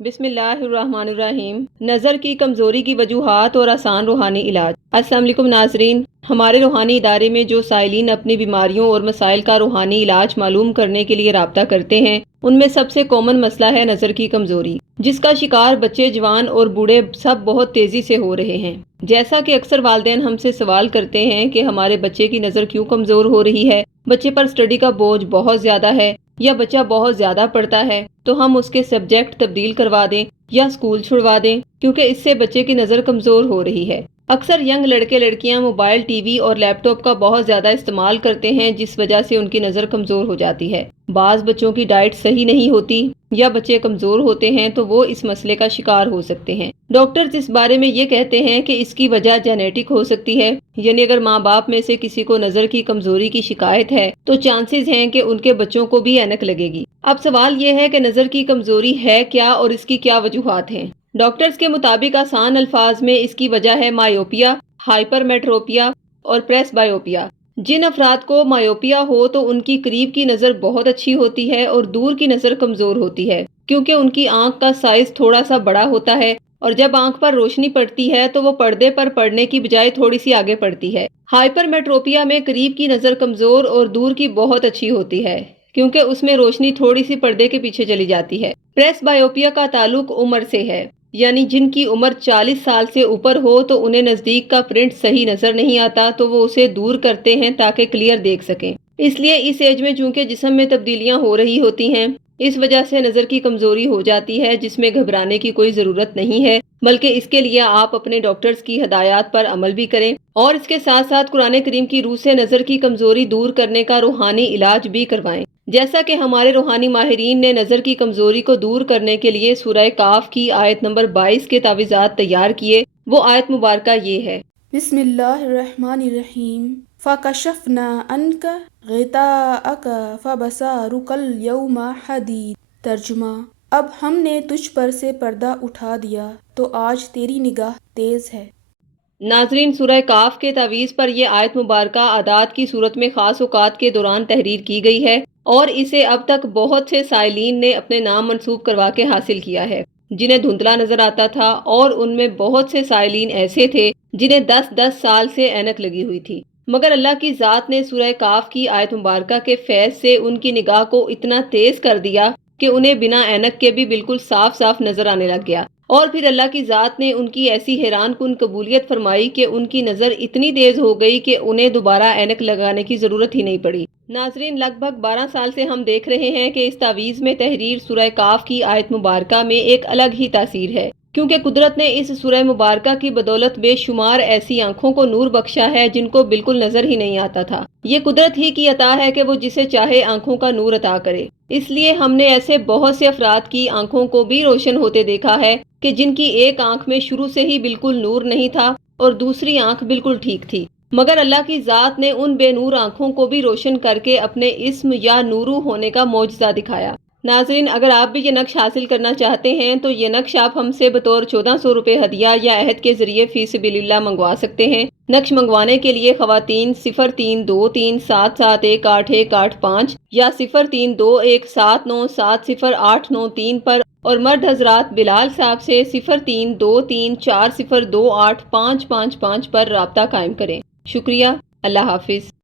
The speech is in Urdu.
بسم اللہ الرحمن الرحیم۔ نظر کی کمزوری کی وجوہات اور آسان روحانی علاج۔ السلام علیکم ناظرین، ہمارے روحانی ادارے میں جو سائلین اپنی بیماریوں اور مسائل کا روحانی علاج معلوم کرنے کے لیے رابطہ کرتے ہیں، ان میں سب سے کامن مسئلہ ہے نظر کی کمزوری، جس کا شکار بچے، جوان اور بوڑھے سب بہت تیزی سے ہو رہے ہیں۔ جیسا کہ اکثر والدین ہم سے سوال کرتے ہیں کہ ہمارے بچے کی نظر کیوں کمزور ہو رہی ہے، بچے پر اسٹڈی کا بوجھ بہت زیادہ ہے یا بچہ بہت زیادہ پڑھتا ہے تو ہم اس کے سبجیکٹ تبدیل کروا دیں یا اسکول چھڑوا دیں کیونکہ اس سے بچے کی نظر کمزور ہو رہی ہے۔ اکثر ینگ لڑکے لڑکیاں موبائل، ٹی وی اور لیپ ٹاپ کا بہت زیادہ استعمال کرتے ہیں، جس وجہ سے ان کی نظر کمزور ہو جاتی ہے۔ بعض بچوں کی ڈائٹ صحیح نہیں ہوتی یا بچے کمزور ہوتے ہیں تو وہ اس مسئلے کا شکار ہو سکتے ہیں۔ ڈاکٹرز اس بارے میں یہ کہتے ہیں کہ اس کی وجہ جینیٹک ہو سکتی ہے، یعنی اگر ماں باپ میں سے کسی کو نظر کی کمزوری کی شکایت ہے تو چانسز ہیں کہ ان کے بچوں کو بھی اینک لگے گی۔ اب سوال یہ ہے کہ نظر کی کمزوری ہے کیا اور اس کی کیا وجوہات ہیں؟ ڈاکٹرز کے مطابق آسان الفاظ میں اس کی وجہ ہے مائیوپیا، ہائپر میٹروپیا اور پریس بائیوپیا۔ جن افراد کو مائیوپیا ہو تو ان کی قریب کی نظر بہت اچھی ہوتی ہے اور دور کی نظر کمزور ہوتی ہے، کیونکہ ان کی آنکھ کا سائز تھوڑا سا بڑا ہوتا ہے اور جب آنکھ پر روشنی پڑتی ہے تو وہ پردے پر پڑنے کی بجائے تھوڑی سی آگے پڑتی ہے۔ ہائپر میٹروپیا میں قریب کی نظر کمزور اور دور کی بہت اچھی ہوتی ہے، کیونکہ اس میں روشنی تھوڑی سی پردے کے پیچھے چلی جاتی ہے۔ پریس بائیوپیا کا تعلق عمر سے ہے، یعنی جن کی عمر 40 سال سے اوپر ہو تو انہیں نزدیک کا پرنٹ صحیح نظر نہیں آتا تو وہ اسے دور کرتے ہیں تاکہ کلیئر دیکھ سکیں۔ اس لیے اس ایج میں چونکہ جسم میں تبدیلیاں ہو رہی ہوتی ہیں، اس وجہ سے نظر کی کمزوری ہو جاتی ہے، جس میں گھبرانے کی کوئی ضرورت نہیں ہے، بلکہ اس کے لیے آپ اپنے ڈاکٹرز کی ہدایات پر عمل بھی کریں اور اس کے ساتھ ساتھ قرآن کریم کی روح سے نظر کی کمزوری دور کرنے کا روحانی علاج بھی کروائیں۔ جیسا کہ ہمارے روحانی ماہرین نے نظر کی کمزوری کو دور کرنے کے لیے سورہ کاف کی آیت نمبر 22 کے تعویذات تیار کیے، وہ آیت مبارکہ یہ ہے: بسم اللہ الرحمن الرحیم فَكَشَفْنَا عَنْكَ غِطَاءَكَ فَبَصَرُكَ الْيَوْمَ حَدِيدٌ۔ ترجمہ: اب ہم نے تجھ پر سے پردہ اٹھا دیا تو آج تیری نگاہ تیز ہے۔ ناظرین، سورہ کاف کے تعویذ پر یہ آیت مبارکہ اعداد کی صورت میں خاص اوقات کے دوران تحریر کی گئی ہے اور اسے اب تک بہت سے سائلین نے اپنے نام منسوب کروا کے حاصل کیا ہے، جنہیں دھندلا نظر آتا تھا، اور ان میں بہت سے سائلین ایسے تھے جنہیں 10 سال سے اینک لگی ہوئی تھی، مگر اللہ کی ذات نے سورہ کاف کی آیت مبارکہ کے فیض سے ان کی نگاہ کو اتنا تیز کر دیا کہ انہیں بنا اینک کے بھی بالکل صاف صاف نظر آنے لگ گیا، اور پھر اللہ کی ذات نے ان کی ایسی حیران کن قبولیت فرمائی کہ ان کی نظر اتنی تیز ہو گئی کہ انہیں دوبارہ اینک لگانے کی ضرورت ہی نہیں پڑی۔ ناظرین، لگ بھگ 12 سال سے ہم دیکھ رہے ہیں کہ اس تعویذ میں تحریر سورہ کاف کی آیت مبارکہ میں ایک الگ ہی تاثیر ہے، کیونکہ قدرت نے اس سورہ مبارکہ کی بدولت بے شمار ایسی آنکھوں کو نور بخشا ہے جن کو بالکل نظر ہی نہیں آتا تھا۔ یہ قدرت ہی کی عطا ہے کہ وہ جسے چاہے آنکھوں کا نور عطا کرے۔ اس لیے ہم نے ایسے بہت سے افراد کی آنکھوں کو بھی روشن ہوتے دیکھا ہے کہ جن کی ایک آنکھ میں شروع سے ہی بالکل نور نہیں تھا اور دوسری آنکھ بالکل ٹھیک تھی، مگر اللہ کی ذات نے ان بے نور آنکھوں کو بھی روشن کر کے اپنے اسم یا نورو ہونے کا معجزہ دکھایا۔ ناظرین، اگر آپ بھی یہ نقش حاصل کرنا چاہتے ہیں تو یہ نقش آپ ہم سے بطور 1400 روپے ہدیہ یا عہد کے ذریعے فی سبیل اللہ منگوا سکتے ہیں۔ نقش منگوانے کے لیے خواتین 0323771885 یا 032179708993 پر، اور مرد حضرات بلال صاحب سے 0323402855 پر رابطہ قائم کریں۔ شکریہ، اللہ حافظ۔